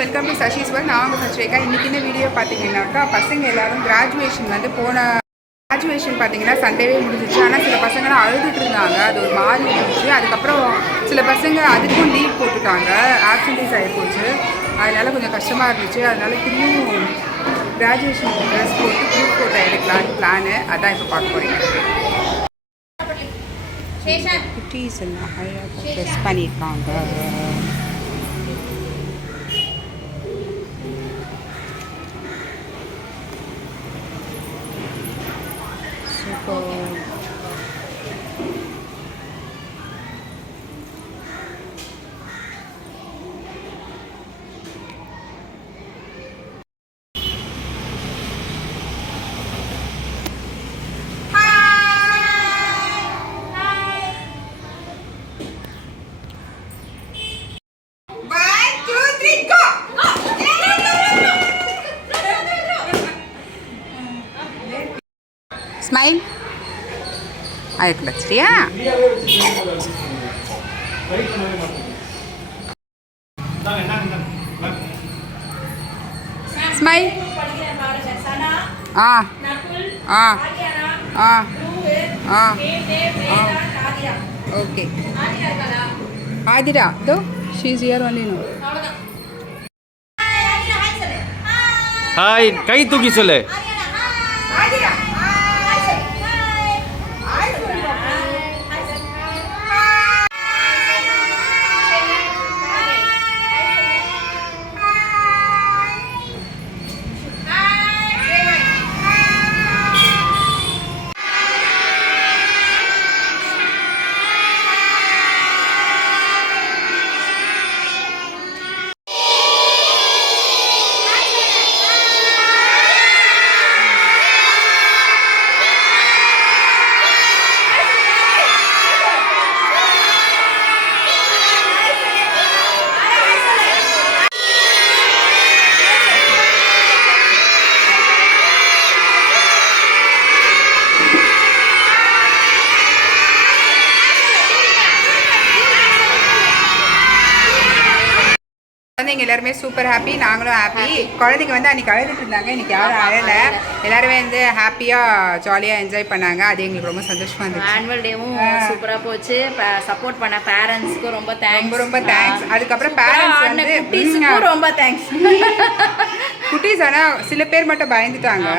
Welcome to சஷீஸ் world. நான் உங்கள் சச்சிரேகா. இன்றைக்கி இந்த வீடியோ பார்த்தீங்கன்னாக்கா பசங்க எல்லோரும் கிராஜுவேஷன் வந்து கிராஜுவேஷன் பார்த்தீங்கன்னா சண்டேவே முடிஞ்சிச்சு. ஆனால் சில பசங்களாம் அழுதுட்டு இருந்தாங்க, அது ஒரு மாதிரி இருந்துச்சு. அதுக்கப்புறம் சில பசங்க அதுக்கும் லீவ் போட்டுட்டாங்க, ஆப்சன்டேஜ் ஆகி போச்சு. அதனால் கொஞ்சம் கஷ்டமாக இருந்துச்சு. அதனால் திரும்பியும் கிராஜுவேஷன் ட்ரெஸ் போட்டு குரூப் ஃபோட்டோ எடுக்கலான்னு பிளானு. அதான் இப்போ பார்க்க போகிறீங்க. குட்டீஸ் எல்லாம் அழகாக ட்ரெஸ் பண்ணியிருக்காங்க. ஸ்மைல் ஆயிருக்குல, சரியா? ஸ்மைல். ஆ ஆ ஆ ஆ ஓகே. ஆதிரா தோ she is here only no. Hi, கை தூக்கி சொல்லு. குழந்தைங்க எல்லாருமே சூப்பர் ஹாப்பி, நாங்களும் ஹாப்பி. குழந்தைங்க வந்து அன்றைக்கி அழுதுட்டு இருந்தாங்க, இன்றைக்கி யாரும் அழலை. எல்லாருமே வந்து ஹாப்பியாக ஜாலியாக என்ஜாய் பண்ணாங்க. அது எங்களுக்கு ரொம்ப சந்தோஷமாக இருந்துச்சு. ஆனுவல் டேவும் சூப்பராக போச்சு. சப்போர்ட் பண்ண பேரண்ட்ஸ்க்கும் ரொம்ப தேங்க்ஸ். ரொம்ப தேங்க்ஸ். அதுக்கப்புறம் பேரண்ட்ஸ் வந்து குட்டீஸுக்கும் ரொம்ப தேங்க்ஸ். குட்டீஸ் ஆனால் சில பேர் மட்டும் பயந்துட்டாங்க.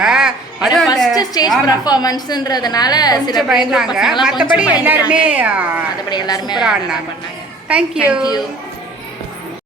அது ஃபர்ஸ்ட் ஸ்டேஜ் பெர்ஃபார்மன்ஸ்ன்றதுனால சில பயந்தாங்க. மற்றபடி எல்லாருமே ஆடினாங்க. தேங்க்யூ.